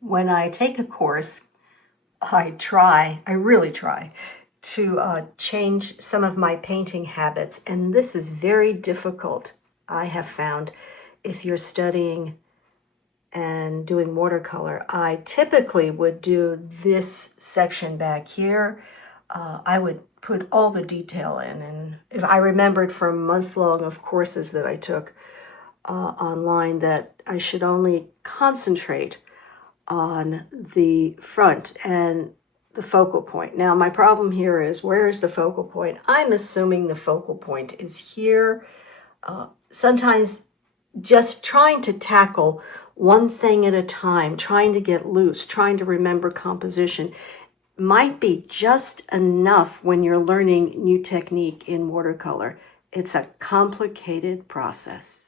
When I take a course, I really try to change some of my painting habits, and this is very difficult, I have found, if you're studying and doing watercolor. I typically would do this section back here. I would put all the detail in, and if I remembered from a month long of courses that I took online that I should only concentrate on the front and the focal point. Now, my problem here is, where is the focal point? I'm assuming the focal point is here. Sometimes just trying to tackle one thing at a time, trying to get loose, trying to remember composition might be just enough when you're learning new technique in watercolor. It's a complicated process.